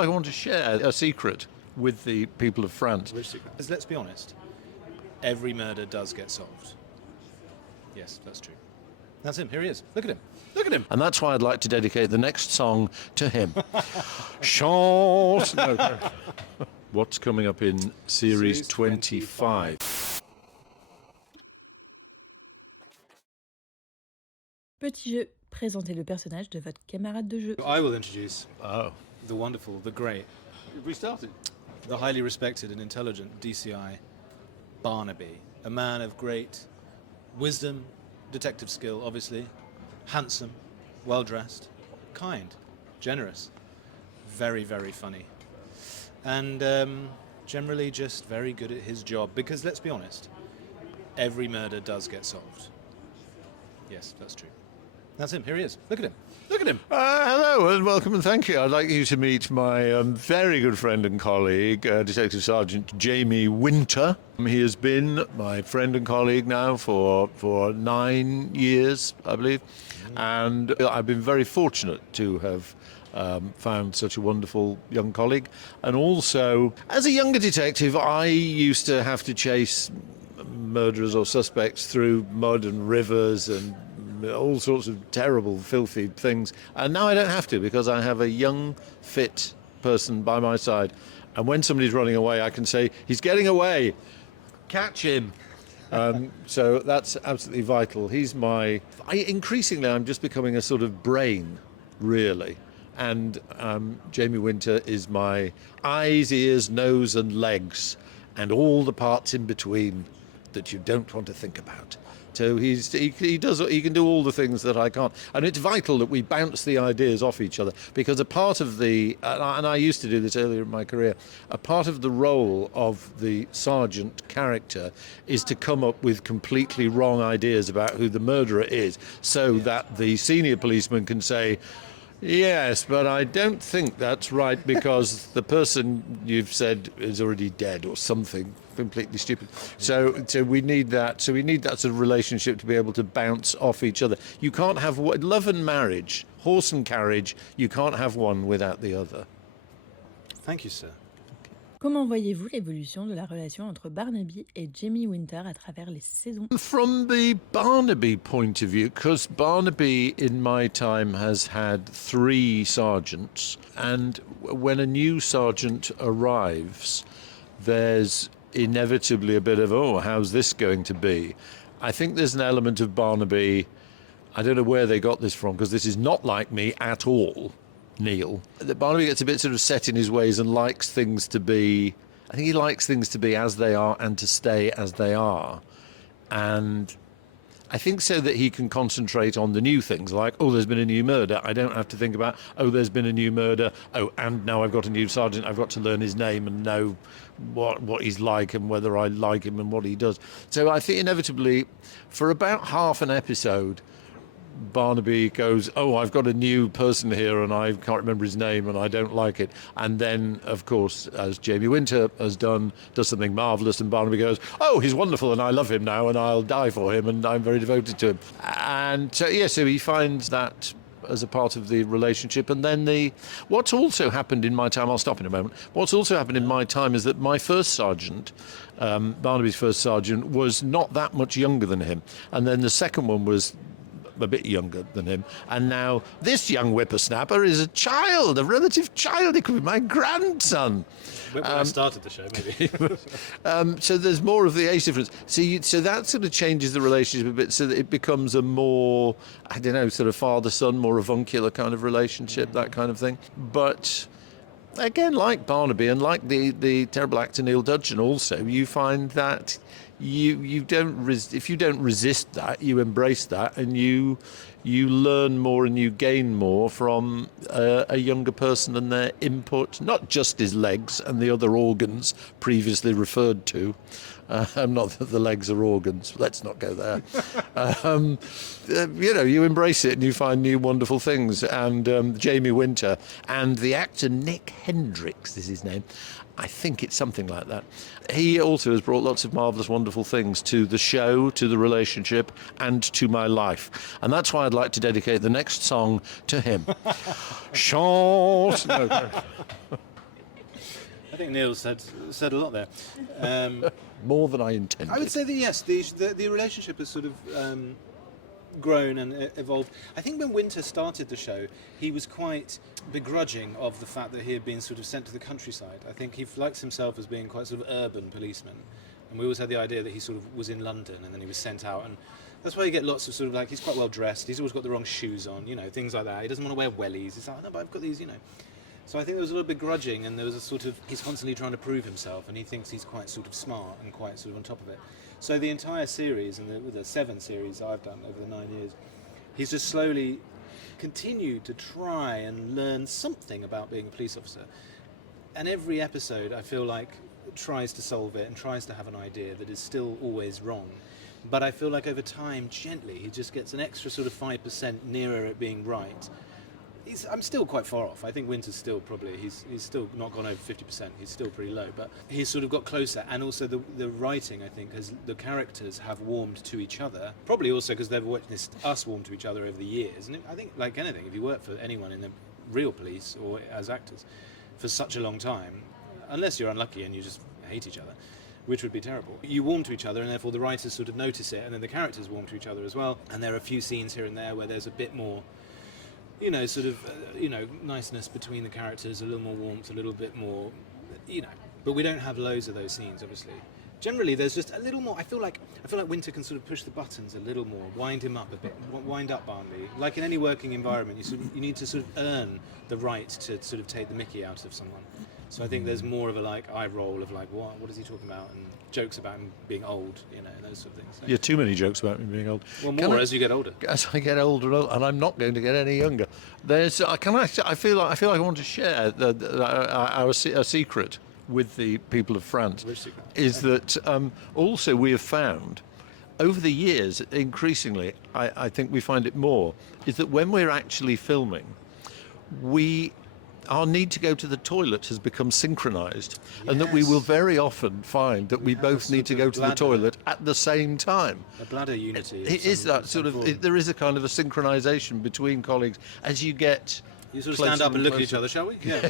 I want to share a secret with the people of France. Which secret? Let's be honest. Every murder does get solved. Yes, that's true. That's him. Here he is. Look at him. Look at him. And that's why I'd like to dedicate the next song to him. Chant. No. What's coming up in Series 25? Petit jeu. Présentez le personnage de votre camarade de jeu. I will introduce Oh. the wonderful, the great, We started. the highly respected and intelligent DCI Barnaby, a man of great wisdom, detective skill, obviously, handsome, well-dressed, kind, generous, very, very funny, and generally just very good at his job, because let's be honest, every murder does get solved. Yes, that's true. That's him. Here he is. Look at him. Look at him. Hello and welcome and thank you. I'd like you to meet my very good friend and colleague, Detective Sergeant Jamie Winter. He has been my friend and colleague now for 9 years, I believe. And I've been very fortunate to have found such a wonderful young colleague. And also, as a younger detective, I used to have to chase murderers or suspects through mud and rivers and all sorts of terrible, filthy things. And now I don't have to, because I have a young, fit person by my side. And when somebody's running away, I can say, he's getting away, catch him. So that's absolutely vital. Increasingly, I'm just becoming a sort of brain, really. And Jamie Winter is my eyes, ears, nose and legs, and all the parts in between that you don't want to think about. So he can do all the things that I can't, and it's vital that we bounce the ideas off each other, because a part of the, and I used to do this earlier in my career, a part of the role of the sergeant character is to come up with completely wrong ideas about who the murderer is, so that the senior policeman can say, yes, but I don't think that's right, because the person you've said is already dead or something completely stupid. So we need that. So we need that sort of relationship to be able to bounce off each other. You can't have love and marriage, horse and carriage. You can't have one without the other. Thank you, sir. Comment voyez-vous l'évolution de la relation entre Barnaby et Jamie Winter à travers les saisons? From the Barnaby point of view, because Barnaby in my time has had 3 sergeants, and when a new sergeant arrives, there's inevitably a bit of, oh, how's this going to be? I think there's an element of Barnaby, I don't know where they got this from, because this is not like me at all, Neil. That Barnaby gets a bit sort of set in his ways and likes things to be, I think he likes things to be as they are and to stay as they are. And I think so that he can concentrate on the new things, like, oh, there's been a new murder. I don't have to think about, oh, there's been a new murder. Oh, and now I've got a new sergeant. I've got to learn his name and know what he's like and whether I like him and what he does. So I think inevitably, for about half an episode, Barnaby goes, oh, I've got a new person here and I can't remember his name and I don't like it. And then, of course, as Jamie Winter has does something marvellous, and Barnaby goes, oh, he's wonderful and I love him now and I'll die for him and I'm very devoted to him. And so he finds that as a part of the relationship. And then what's also happened in my time, I'll stop in a moment, what's also happened in my time is that my first sergeant, Barnaby's first sergeant, was not that much younger than him. And then the second one was a bit younger than him, and now this young whippersnapper is a relative child. He could be my grandson. When I started the show, maybe. So there's more of the age difference. So that sort of changes the relationship a bit, so that it becomes a more, I don't know, sort of father-son, more avuncular kind of relationship, that kind of thing. But again, like Barnaby and like the terrible actor Neil Dudgeon, also, you find that you don't if you don't resist that, you embrace that, and you learn more and you gain more from a younger person and their input, not just his legs and the other organs previously referred to. Not that the legs are organs, let's not go there. You embrace it and you find new wonderful things. And Jamie Winter and the actor Nick Hendrix is his name. I think it's something like that. He also has brought lots of marvellous, wonderful things to the show, to the relationship, and to my life. And that's why I'd like to dedicate the next song to him. Chant. No. think Neil said a lot there. More than I intended. I would say that yes, the relationship has sort of grown and evolved. I think when Winter started the show, he was quite begrudging of the fact that he had been sort of sent to the countryside. I think he likes himself as being quite sort of urban policeman, and we always had the idea that he sort of was in London and then he was sent out, and that's why you get lots of sort of like, he's quite well dressed, he's always got the wrong shoes on, you know, things like that. He doesn't want to wear wellies. He's like, no, but I've got these, you know. So I think there was a little bit begrudging, and there was a sort of, he's constantly trying to prove himself, and he thinks he's quite sort of smart and quite sort of on top of it. So the entire series, and the 7 series I've done over the 9 years, he's just slowly continued to try and learn something about being a police officer. And every episode, I feel like, tries to solve it and tries to have an idea that is still always wrong. But I feel like over time, gently, he just gets an extra sort of 5% nearer at being right. I'm still quite far off. I think Winter's still probably, he's still not gone over 50%. He's still pretty low, but he's sort of got closer. And also the writing, I think, the characters have warmed to each other. Probably also because they've witnessed us warm to each other over the years. And I think, like anything, if you work for anyone in the real police or as actors for such a long time, unless you're unlucky and you just hate each other, which would be terrible, you warm to each other, and therefore the writers sort of notice it, and then the characters warm to each other as well. And there are a few scenes here and there where there's a bit more, you know, sort of, niceness between the characters, a little more warmth, a little bit more, but we don't have loads of those scenes, obviously. Generally, there's just a little more. I feel like Winter can sort of push the buttons a little more, wind him up a bit, wind up Barnaby. Like in any working environment, you need to sort of earn the right to sort of take the mickey out of someone. So I think there's more of a eye roll of like, what is he talking about, and jokes about him being old, and those sort of things. So, yeah, too many jokes about me being old. Well, more as you get older. As I get older, and I'm not going to get any younger. I feel like I want to share our secret with the people of France. Which secret? Is that also we have found over the years, increasingly, I think we find it more, is that when we're actually filming, our need to go to the toilet has become synchronised, and that we will very often find that we both need to go to the toilet at the same time. A bladder unity. It is that sort of, there is a kind of a synchronisation between colleagues as you get... You sort of stand up and look at each other, shall we? Yeah.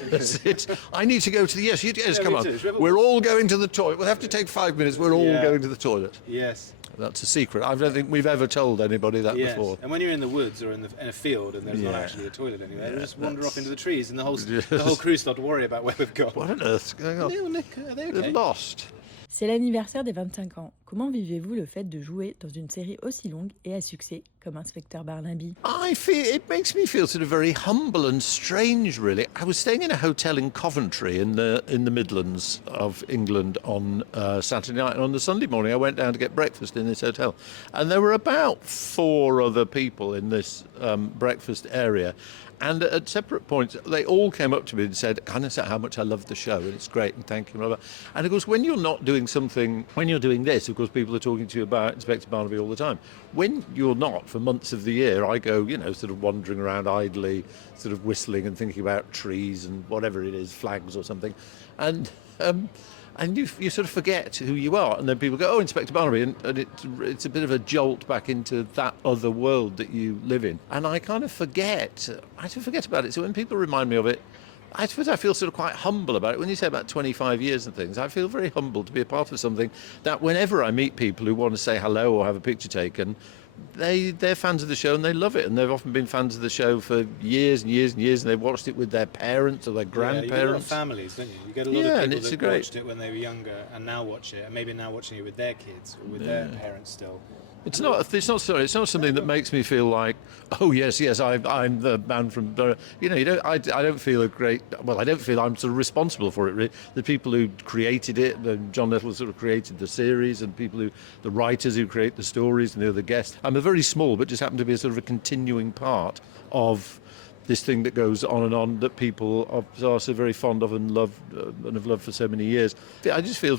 I need to go to the... Yes, come on. Too. We're all going to the toilet. We'll have to take 5 minutes. We're all going to the toilet. Yes. That's a secret. I don't think we've ever told anybody that before. And when you're in the woods or in a field and there's not actually a toilet anywhere, you just wander off into the trees, and the whole crew start to worry about where we've gone. What on earth's going on? Neil, Nick, are they okay? They're lost. C'est l'anniversaire des 25 ans. Comment vivez-vous le fait de jouer dans une série aussi longue et à succès comme Inspecteur Barnaby? It makes me feel sort of very humble and strange, really. I was staying in a hotel in Coventry in the Midlands of England on Saturday night, and on the Sunday morning I went down to get breakfast in this hotel, and there were about 4 other people in this breakfast area. And at separate points, they all came up to me and said, "Can I say how much I love the show, and it's great, and thank you." Blah, blah. And of course, when you're not doing something, when you're doing this, of course, people are talking to you about Inspector Barnaby all the time. When you're not, for months of the year, I go, sort of wandering around idly, sort of whistling and thinking about trees and whatever it is, flags or something. And you sort of forget who you are, and then people go, "Oh, Inspector Barnaby," and it's a bit of a jolt back into that other world that you live in. And I kind of forget. I do forget about it. So when people remind me of it, I suppose I feel sort of quite humble about it. When you say about 25 years and things, I feel very humble to be a part of something that whenever I meet people who want to say hello or have a picture taken, they're fans of the show and they love it, and they've often been fans of the show for years and years and years, and they've watched it with their parents or their grandparents. You get a lot of families, don't you? You get a lot of people that watched it when they were younger and now watch it, and maybe now watching it with their kids or with their parents still. It's not something that makes me feel like, oh yes, I'm the man from. I don't feel I don't feel I'm sort of responsible for it. Really, the people who created it, John Little sort of created the series, and the writers who create the stories, and the other guests. I'm a very small, but just happen to be a sort of a continuing part of this thing that goes on and on, that people are so very fond of and love and have loved for so many years. I just feel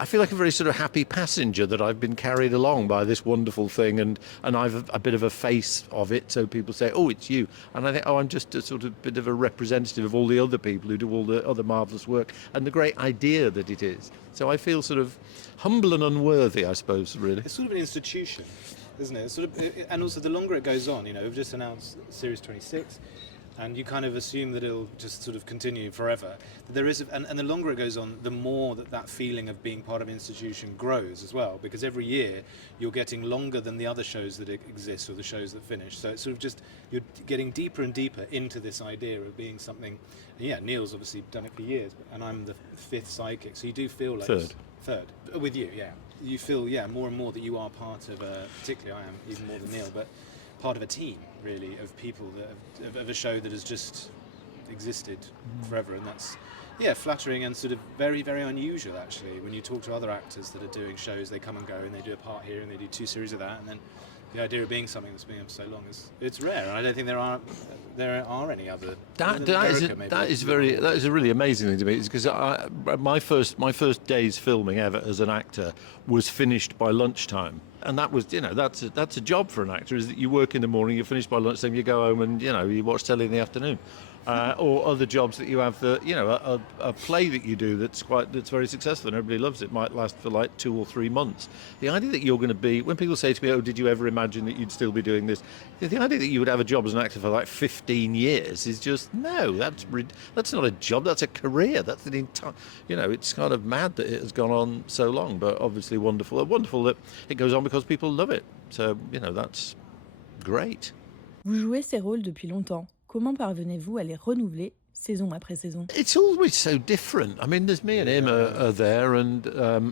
I feel like a very sort of happy passenger that I've been carried along by this wonderful thing, and I've a bit of a face of it, so people say, "Oh, it's you," and I think, "Oh, I'm just a sort of bit of a representative of all the other people who do all the other marvellous work and the great idea that it is." So I feel sort of humble and unworthy, I suppose, really. It's sort of an institution, isn't it? And also the longer it goes on, we've just announced Series 26. And you kind of assume that it'll just sort of continue forever. But there is, and the longer it goes on, the more that feeling of being part of an institution grows as well. Because every year you're getting longer than the other shows that exist or the shows that finish. So it's sort of just, you're getting deeper and deeper into this idea of being something. And yeah, Neil's obviously done it for years, and I'm the fifth sidekick. So you do feel like third with you, yeah. You feel, more and more that you are part of particularly I am even more than Neil, but part of a team, really, of people that of a show that has just existed forever, and that's flattering and sort of very, very unusual actually. When you talk to other actors that are doing shows, they come and go and they do a part here and they do 2 series of that, and then the idea of being something that's been up so long it's rare. And I don't think there are any other. That is a really amazing thing to me, because my first day's filming ever as an actor was finished by lunchtime. And that was, that's a job for an actor, is that you work in the morning, you finish by lunchtime, you go home and, you watch telly in the afternoon. Or other jobs that you have, a play that you do that's very successful and everybody loves it, might last for like 2 or 3 months. The idea that you're going to be, when people say to me, oh, did you ever imagine that you'd still be doing this? The idea that you would have a job as an actor for like 15 years is just, no, that's not a job, that's a career. That's an entire, it's kind of mad that it has gone on so long, but obviously wonderful. Wonderful that it goes on because people love it. So, that's great. Vous jouez ces rôles depuis longtemps. Comment parvenez-vous à les renouveler saison après saison? It's always so different. I mean, there's me and him are there, and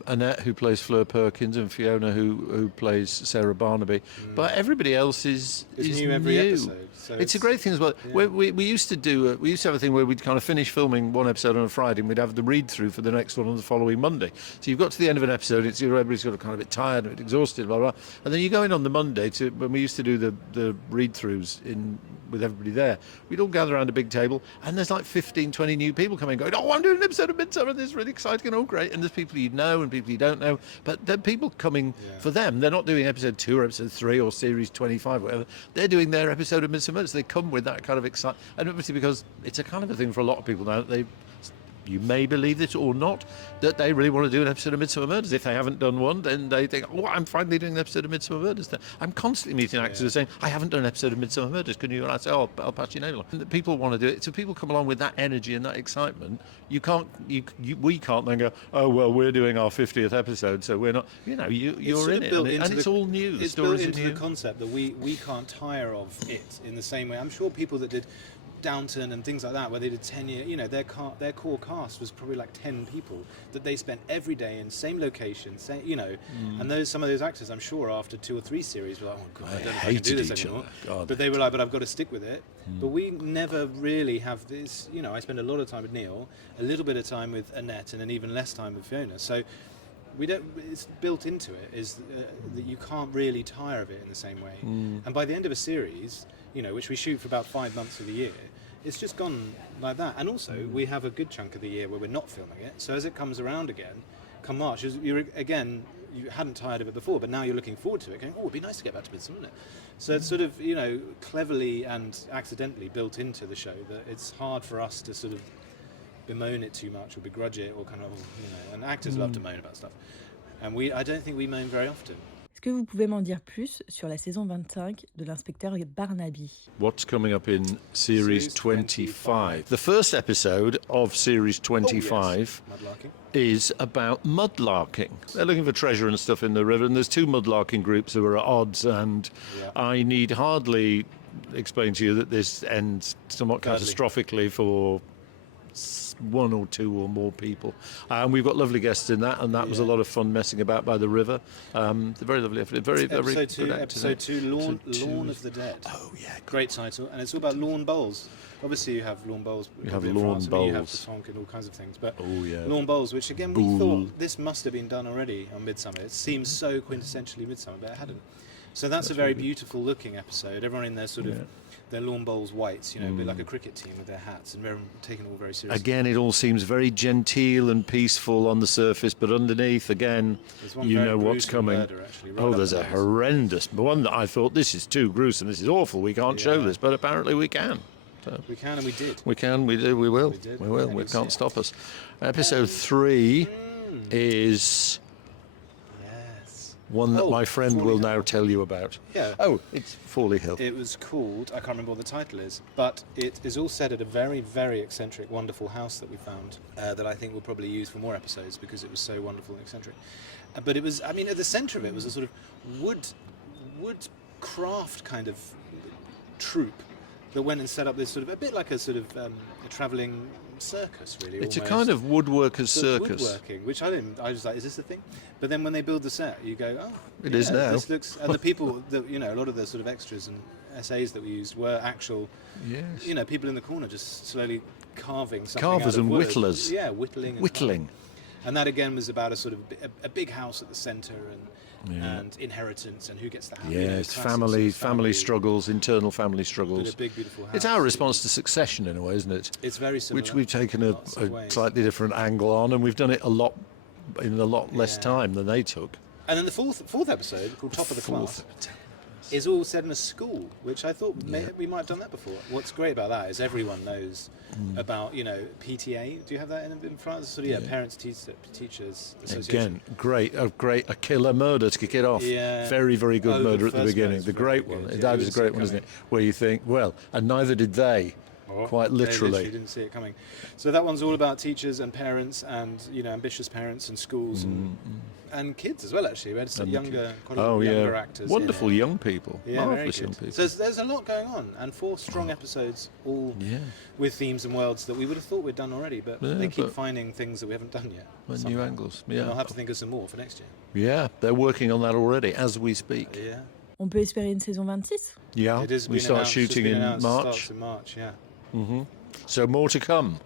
Annette, who plays Fleur Perkins, and Fiona, who plays Sarah Barnaby. But everybody else is new every episode. So it's a great thing as well. Yeah. We used to have a thing where we'd kind of finish filming one episode on a Friday, and we'd have the read through for the next one on the following Monday. So you've got to the end of an episode, everybody's got kind of a bit tired and a bit exhausted, blah blah, and then you go in on the Monday to when we used to do the read throughs with everybody there. We'd all gather around a big table, and there's like 15, 20 new people coming going, oh, I'm doing an episode of Midsomer, this is really exciting, oh great. And there's people you know and people you don't know, but they're people coming for them. They're not doing episode 2 or episode 3 or series 25 or whatever. They're doing their episode of Midsomer Murders. They come with that kind of excitement, and obviously because it's a kind of a thing for a lot of people now, you may believe this or not, that they really want to do an episode of Midsomer Murders. If they haven't done one, then they think, oh, I'm finally doing an episode of Midsomer Murders. I'm constantly meeting actors who are saying, I haven't done an episode of Midsomer Murders, can you? And I say, oh, I'll pass you name along. And people want to do it. So people come along with that energy and that excitement. We can't then go, oh, well, we're doing our 50th episode, so we're not, you're in it. And it's all new. It's built into the concept that we can't tire of it in the same way. I'm sure people that did Downton and things like that, where they did 10 years, their core cast was probably like 10 people that they spent every day in same location, and some of those actors, I'm sure, after 2 or 3 series were like, oh god, I don't know if I can do this anymore. But they were like, but I've got to stick with it. But we never really have this. I spend a lot of time with Neil, a little bit of time with Annette, and then even less time with Fiona. So we don't. It's built into it is that you can't really tire of it in the same way. And by the end of a series, which we shoot for about 5 months of the year, it's just gone like that. And also, we have a good chunk of the year where we're not filming it. So as it comes around again, come March, you hadn't tired of it before, but now you're looking forward to it, going, oh, it'd be nice to get back to Midsomer, wouldn't it? So it's sort of, cleverly and accidentally built into the show that it's hard for us to sort of bemoan it too much or begrudge it or kind of, and actors love to moan about stuff. And I don't think we moan very often. Est-ce que vous pouvez m'en dire plus sur la saison 25 de l'inspecteur Barnaby? What's coming up in series 25? The first episode of series 25 is about mudlarking. They're looking for treasure and stuff in the river, and there's 2 mudlarking groups who are at odds, and I need hardly explain to you that this ends somewhat catastrophically for 1 or 2 or more people, and we've got lovely guests in that, and that was a lot of fun messing about by the river. They're very lovely, very episode good actors. Episode 2, Lawn of the Dead. Oh yeah, great title, and it's all about lawn bowls. Obviously, you have lawn bowls. You have lawn bowls. You have petanque and all kinds of things, but lawn bowls, which again we thought this must have been done already on Midsomer. It seems so quintessentially Midsomer, but it hadn't. So that's a very beautiful looking episode. Everyone in there sort of their lawn bowls whites, a bit like a cricket team with their hats, and they're taking it all very seriously. Again, it all seems very genteel and peaceful on the surface, but underneath, again, you know what's coming. Murder, actually, there's a horrendous one that I thought, this is too gruesome, this is awful, we can't show this, but apparently we can. So we can, and we did. We can, we do, we will. We will, we can't stop us. Episode 3 is... one that my friend Fawley will Hill. now tell you about. Yeah. Oh, it's Fawley Hill. It was called, I can't remember what the title is, but it is all set at a very, very eccentric, wonderful house that we found that I think we'll probably use for more episodes because it was so wonderful and eccentric. But it was, I mean, at the centre of it was a sort of wood craft kind of troupe that went and set up this sort of, a bit like a sort of a travelling circus, really. It's almost. a kind of woodworker's Sort of circus. woodworking, which I was like, is this the thing? But then when they build the set, you go, oh, It is now. This looks, and the people, a lot of the sort of extras and essays that we used were actual, Yes. people in the corner just slowly carving something Carvers out of and wood. whittlers. Yeah, whittling. And Whittling. And that again was about a sort of a big house at the centre and inheritance and who gets the house. Yes, classic sort of family struggles, internal family But struggles. a big, beautiful house. It's our response to Succession in a way, isn't it? It's very similar. Which we've taken in a lots of ways. slightly different angle on, and we've done it in a lot less Yeah. time than they took. And then the fourth episode, called Top of the Class, is all set in a school, which I thought we might have done that before. What's great about that is everyone knows about, PTA. Do you have that in France? Sort of, Parents Teachers Association. Again, a killer murder to kick it off. Yeah. Very, very good Oh, the murder at the first beginning. one The is great really one. good. That Yeah, is a great one, isn't it? Where you think, well, and neither did they. Quite They literally. didn't see it coming. So that one's all about teachers and parents and ambitious parents and schools and kids as well. Actually, we had some quite a lot of younger actors. Wonderful in it. young people. Yeah, very Marvellous young good. people. So there's a lot going on, and 4 strong episodes, all with themes and worlds that we would have thought we'd done already, but they keep finding things that we haven't done yet. New angles. And Yeah. I'll have to think of some more for next year. Yeah, they're working on that already as we speak. Yeah. On peut espérer une saison 26? Yeah, It is we been start announced, shooting it's been in announced, March. Starts in March, yeah. So more to come.